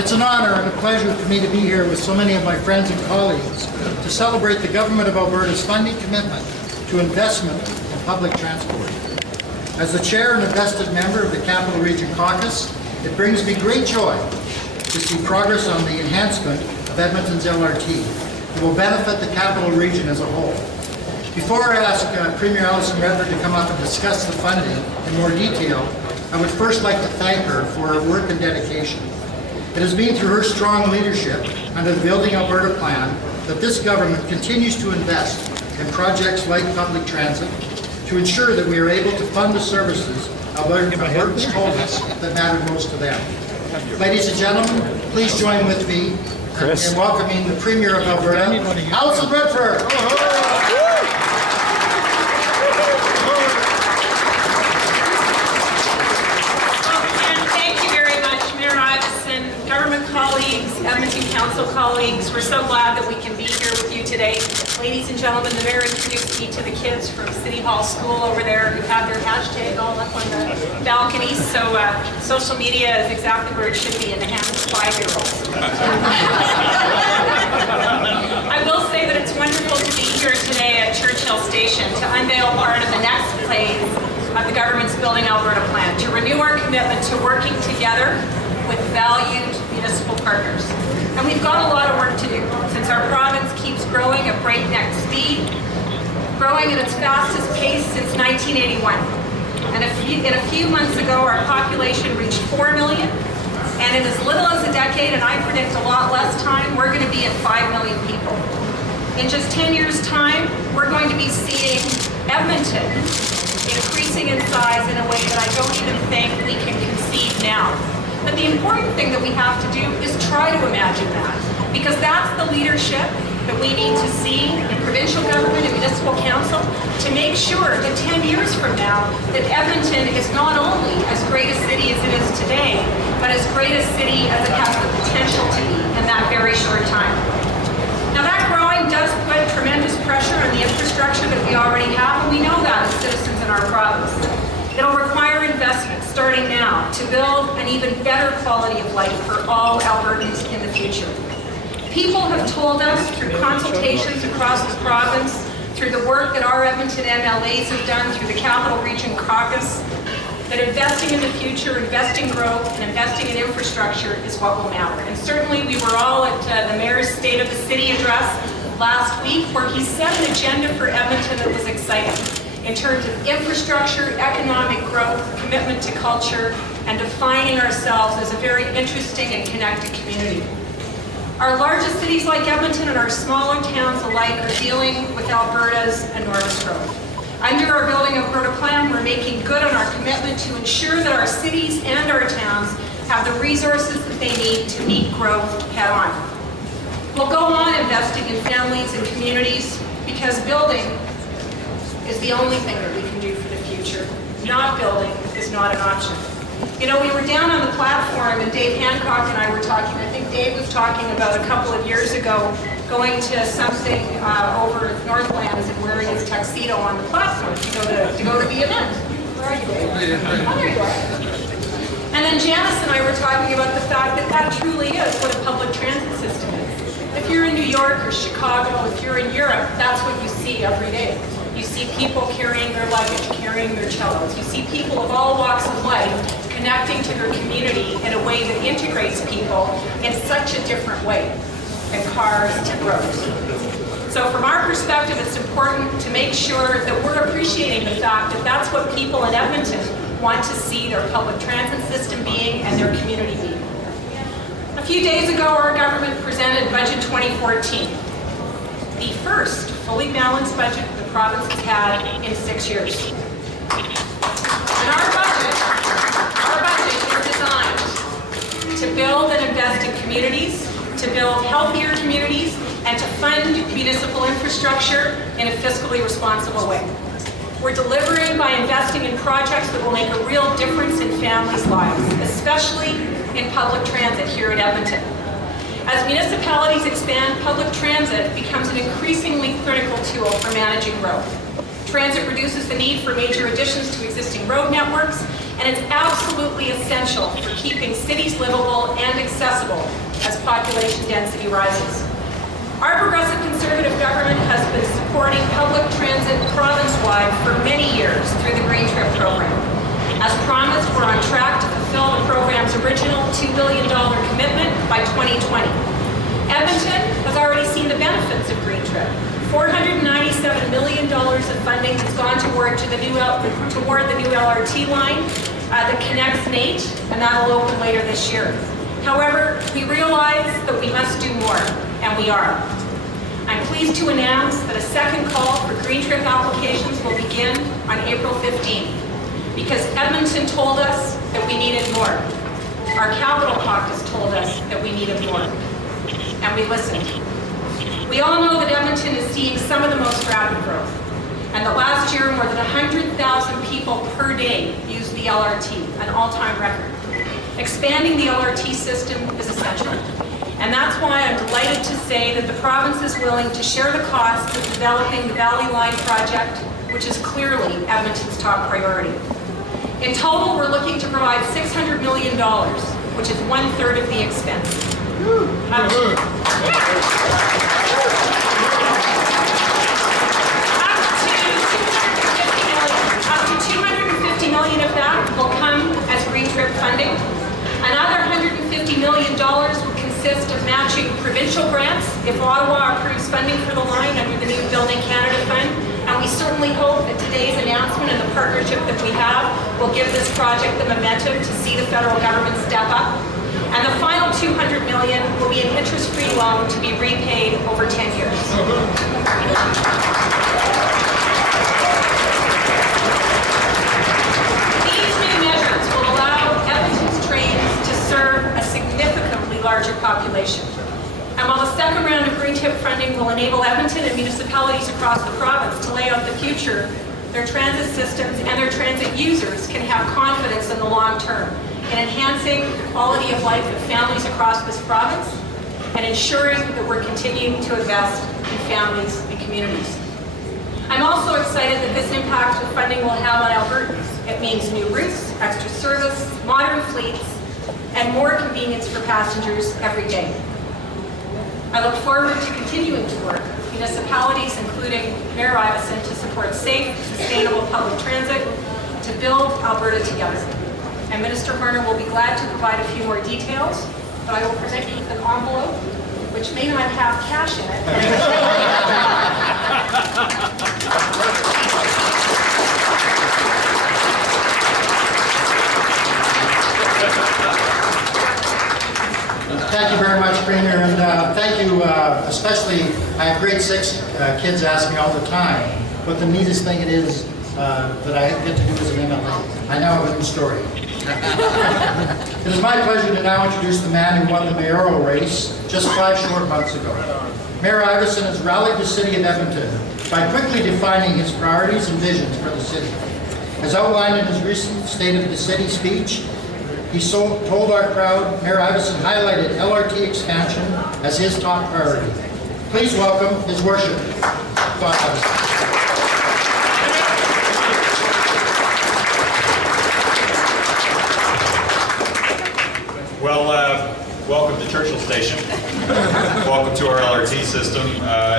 It's an honor and a pleasure for me to be here with so many of my friends and colleagues to celebrate the Government of Alberta's funding commitment to investment in public transport. As the chair and a vested member of the Capital Region Caucus, it brings me great joy to see progress on the enhancement of Edmonton's LRT that will benefit the Capital Region as a whole. Before I ask Premier Alison Redler to come up and discuss the funding in more detail, I would first like to thank her for her work and dedication. It has been through her strong leadership under the Building Alberta Plan that this government continues to invest in projects like public transit to ensure that we are able to fund the services Albertans told us that mattered most to them. Ladies and gentlemen, please join with me in welcoming the Premier of Alberta, Alison Redler. Colleagues, Edmonton Council colleagues, we're so glad that we can be here with you today. Ladies and gentlemen, the Mayor introduced me to the kids from City Hall School over there who have their hashtag all up on the balconies, so social media is exactly where it should be in the hands of 5-year-olds. I will say that it's wonderful to be here today at Churchill Station to unveil part of the next phase of the government's Building Alberta Plan, to renew our commitment to working together with valued municipal partners. And we've got a lot of work to do since our province keeps growing at breakneck speed, growing at its fastest pace since 1981. And in a few months ago, our population reached 4 million, and in as little as a decade, and I predict a lot less time, we're going to be at 5 million people. In just 10 years' time, we're going to be seeing Edmonton increasing in size in a way that I don't even think we can conceive now. But the important thing that we have to do is try to imagine that, because that's the leadership that we need to see in provincial government and municipal council to make sure that 10 years from now that Edmonton is not only as great a city as it is today, but as great a city as it has the potential to be in that very short time. Now that growing does put tremendous pressure on the infrastructure that we already have, and we know that as citizens in our province. It'll require investment starting now to build an even better quality of life for all Albertans in the future. People have told us through consultations across the province, through the work that our Edmonton MLAs have done through the Capital Region Caucus, that investing in the future, investing growth, and investing in infrastructure is what will matter. And certainly we were all at the Mayor's State of the City address last week, where he set an agenda for Edmonton that was exciting in terms of infrastructure, economic growth, commitment to culture, and defining ourselves as a very interesting and connected community. Our largest cities like Edmonton and our smaller towns alike are dealing with Alberta's enormous growth. Under our Building Alberta Plan, we're making good on our commitment to ensure that our cities and our towns have the resources that they need to meet growth head on. We'll go on investing in families and communities because building is the only thing that we can do for the future. Not building is not an option. You know, we were down on the platform and Dave Hancock and I were talking, I think Dave was talking about a couple of years ago going to something over at Northlands and wearing his tuxedo on the platform to go to the event. Where are you, Dave? Oh, there you are. And then Janice and I were talking about the fact that that truly is what a public transit system is. If you're in New York or Chicago, if you're in Europe, that's what you see every day. You see people carrying their luggage, carrying their cellos. You see people of all walks of life connecting to their community in a way that integrates people in such a different way than cars and roads. So from our perspective, it's important to make sure that we're appreciating the fact that that's what people in Edmonton want to see their public transit system being and their community being. A few days ago, our government presented Budget 2014, the first fully balanced budget the province has had in 6 years. And our budget is designed to build and invest in communities, to build healthier communities, and to fund municipal infrastructure in a fiscally responsible way. We're delivering by investing in projects that will make a real difference in families' lives, especially in public transit here in Edmonton. As municipalities expand, public transit becomes an increasingly critical tool for managing growth. Transit reduces the need for major additions to existing road networks, and it's absolutely essential for keeping cities livable and accessible population density rises. Our progressive conservative government has been supporting public transit province-wide for many years through the Green Trip program. As promised, we're on track to fulfill the program's original $2 billion commitment by 2020. Edmonton has already seen the benefits of Green Trip. $497 million of funding has gone toward the new LRT line that connects Nate, and that will open later this year. However, we realize that we must do more, and we are. I'm pleased to announce that a second call for Green Trip applications will begin on April 15th, because Edmonton told us that we needed more. Our Capital Caucus told us that we needed more, and we listened. We all know that Edmonton is seeing some of the most rapid growth, and that last year more than 100,000 people per day used the LRT, an all-time record. Expanding the LRT system is essential, and that's why I'm delighted to say that the province is willing to share the costs of developing the Valley Line project, which is clearly Edmonton's top priority. In total, we're looking to provide $600 million, which is 1/3 of the expense. Up to $250 million of that will come as Green Trip funding. Another $150 million will consist of matching provincial grants if Ottawa approves funding for the line under the new Building Canada Fund. And we certainly hope that today's announcement and the partnership that we have will give this project the momentum to see the federal government step up. And the final $200 million will be an interest-free loan to be repaid over 10 years. These new measures will allow Edmonton's trains to serve a significantly larger population. And while the second round of Green Trip funding will enable Edmonton and municipalities across the province to lay out the future, their transit systems and their transit users can have confidence in the long term in enhancing the quality of life of families across this province and ensuring that we're continuing to invest in families and communities. I'm also excited that this impact of funding will have on Albertans. It means new routes, extra service, modern fleets, and more convenience for passengers every day. I look forward to continuing to work with municipalities, including Mayor Iveson, to support safe, sustainable public transit, to build Alberta together. And Minister Horner will be glad to provide a few more details, but I will present you with an envelope, which may not have cash in it. Thank you very much, Premier, and thank you especially, I have grade 6 kids ask me all the time what the neatest thing it is that I get to do as an MLA. I now have a new story. It is my pleasure to now introduce the man who won the mayoral race just 5 short months ago. Mayor Iveson has rallied the city of Edmonton by quickly defining his priorities and visions for the city. As outlined in his recent State of the City speech, he told our crowd Mayor Iveson highlighted LRT expansion as his top priority. Please welcome His Worship, Claude Iveson. Well, welcome to Churchill Station. Welcome to our LRT system.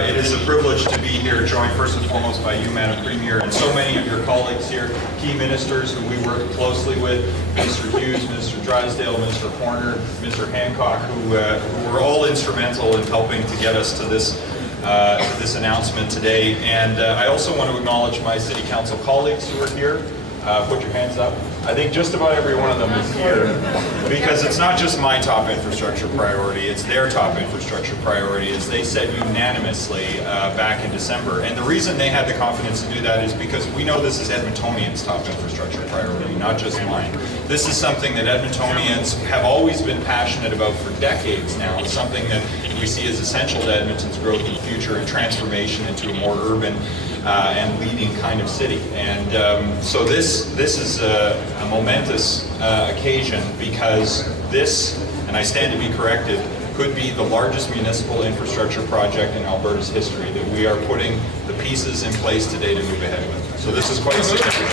It is a privilege to be here, joined first and foremost by you, Madam Premier, and so many of your colleagues here, key ministers who we work closely with, Minister Hughes, Minister Drysdale, Minister Horner, Mr. Hancock, who were all instrumental in helping to get us to this announcement today. And I also want to acknowledge my City Council colleagues who are here. Put your hands up. I think just about every one of them is here because it's not just my top infrastructure priority, it's their top infrastructure priority, as they said unanimously back in December. And the reason they had the confidence to do that is because we know this is Edmontonians' top infrastructure priority, not just mine. This is something that Edmontonians have always been passionate about for decades now. It's something that we see as essential to Edmonton's growth in the future and transformation into a more urban and leading kind of city. And so this is a momentous occasion because this, and I stand to be corrected, could be the largest municipal infrastructure project in Alberta's history that we are putting the pieces in place today to move ahead with. So this is quite significant.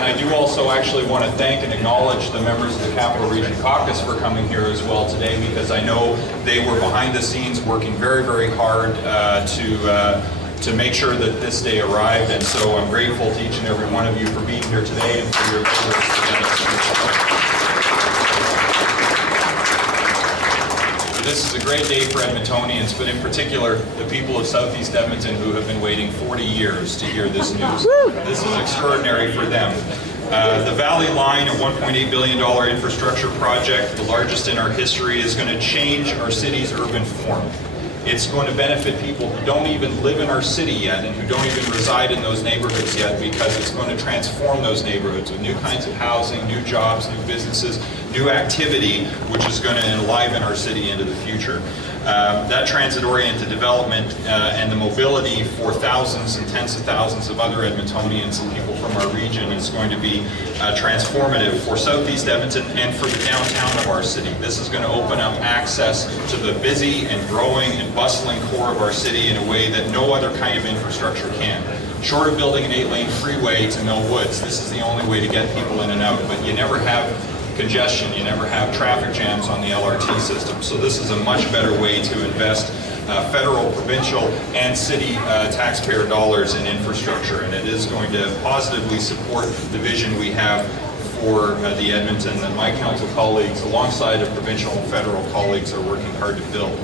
And I do also actually want to thank and acknowledge the members of the Capital Region Caucus for coming here as well today, because I know they were behind the scenes working very, very hard to make sure that this day arrived. And so I'm grateful to each and every one of you for being here today and for your efforts to get us here. This is a great day for Edmontonians, but in particular, the people of Southeast Edmonton who have been waiting 40 years to hear this news. This is extraordinary for them. The Valley Line, a $1.8 billion infrastructure project, the largest in our history, is going to change our city's urban form. It's going to benefit people who don't even live in our city yet and who don't even reside in those neighborhoods yet, because it's going to transform those neighborhoods with new kinds of housing, new jobs, new businesses, new activity, which is going to enliven our city into the future. That transit-oriented development and the mobility for thousands and tens of thousands of other Edmontonians and people from our region is going to be transformative for Southeast Edmonton and for the downtown of our city. This is going to open up access to the busy and growing and bustling core of our city in a way that no other kind of infrastructure can. Short of building an 8-lane freeway to Mill Woods, this is the only way to get people in and out, but you never have congestion, you never have traffic jams on the LRT system. So this is a much better way to invest federal, provincial, and city taxpayer dollars in infrastructure, and it is going to positively support the vision we have for the Edmonton that my council colleagues, alongside of provincial and federal colleagues, are working hard to build.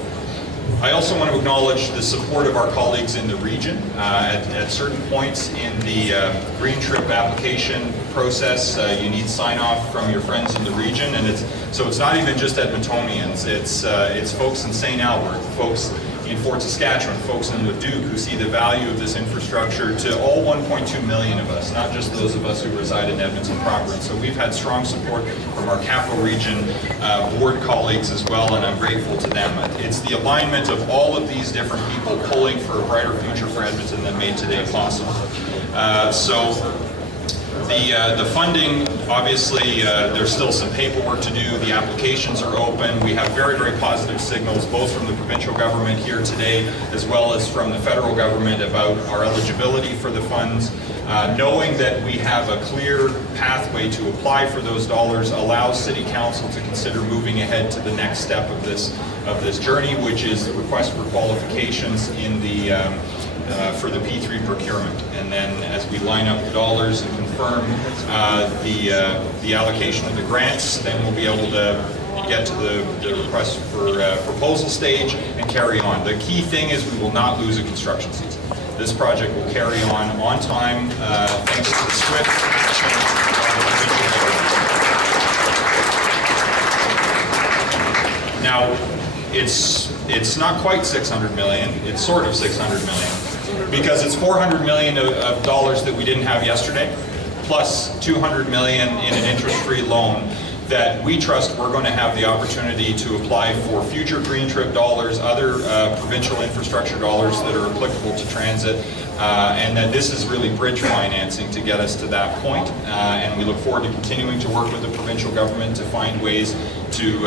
I also want to acknowledge the support of our colleagues in the region. At certain points in the Green Trip application process, you need sign-off from your friends in the region, and so it's not even just Edmontonians. It's folks in St. Albert, folks in Fort Saskatchewan, folks in Leduc who see the value of this infrastructure, to all 1.2 million of us, not just those of us who reside in Edmonton proper. And so we've had strong support from our Capital Region board colleagues as well, and I'm grateful to them. It's the alignment of all of these different people pulling for a brighter future for Edmonton that made today possible. The funding, obviously, there's still some paperwork to do. The applications are open. We have very, very positive signals, both from the provincial government here today, as well as from the federal government, about our eligibility for the funds. Knowing that we have a clear pathway to apply for those dollars allows City Council to consider moving ahead to the next step of this journey, which is the request for qualifications in the for the P3 procurement. And then as we line up the dollars and confirm the allocation of the grants, then we'll be able to get to the request for proposal stage and carry on. The key thing is we will not lose a construction season. This project will carry on time thanks to the swift action of the provincial government. Now, it's not quite 600 million, it's sort of 600 million, because it's 400 million of dollars that we didn't have yesterday, plus 200 million in an interest-free loan that we trust we're going to have the opportunity to apply for future Green Trip dollars, other provincial infrastructure dollars that are applicable to transit, and that this is really bridge financing to get us to that point. And we look forward to continuing to work with the provincial government to find ways to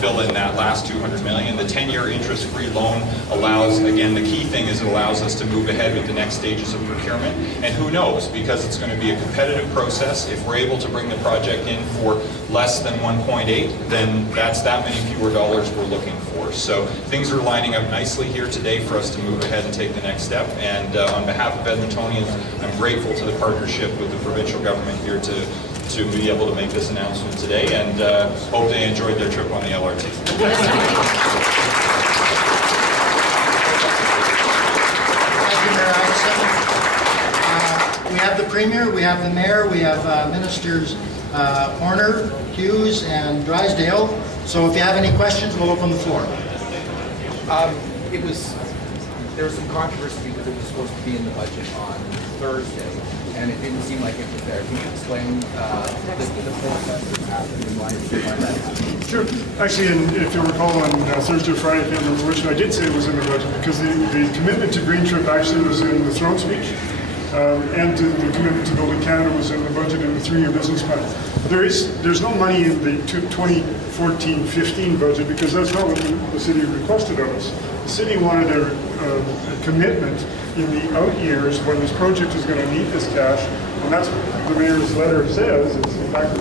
fill in that last 200 million. The 10-year interest-free loan allows, again, the key thing is it allows us to move ahead with the next stages of procurement. And who knows, because it's going to be a competitive process, if we're able to bring the project in for less than 1.8, then that's that many fewer dollars we're looking for. So things are lining up nicely here today for us to move ahead and take the next step. And on behalf of Edmontonians, I'm grateful to the partnership with the provincial government here to be able to make this announcement today, and hope they enjoyed their trip on the LRT. Thank you, Mayor Addison. We have the Premier, we have the Mayor, we have Ministers Horner, Hughes, and Drysdale. So if you have any questions, we'll open the floor. There was some controversy because it was supposed to be in the budget on Thursday, and it didn't seem like it was there. Can you explain the process that's happened and why that happened? Sure. Actually, if you recall, on Thursday or Friday, I can't remember which, I did say it was in the budget because the commitment to Green Trip actually was in the throne speech, and the commitment to Building Canada was in the budget in the 3-year business plan. There's no money in the 2014-15 budget because that's not what the city requested of us. The city wanted a commitment in the out years when this project is going to need this cash And that's what the mayor's letter says, is in fact,